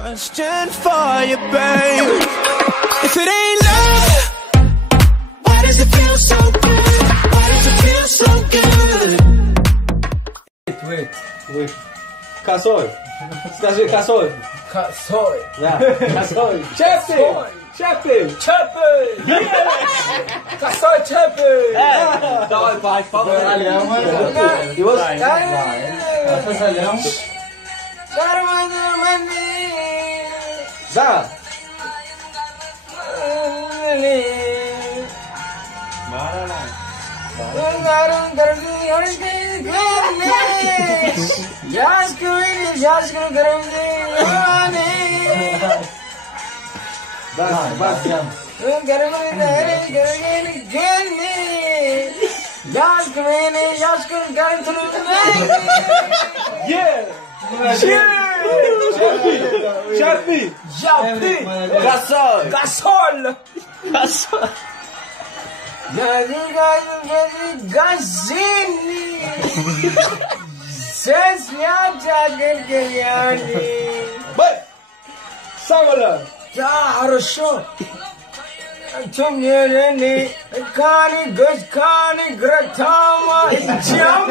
Question for you, babe. If it ain't love, why does it feel so good? Why does it feel so good? Wait. Kasol. Скажи kasol. Kasol. Yeah, kasol. CHAPPİ. Kasol CHAPPİ. Давай, бай, Да. Bas. Yeah. CHAPPİ. Gasol. Ses yapacak yani. Bak. Sağ Ya хорошо. Tüm yerini kani göz kani gratama içiyorum.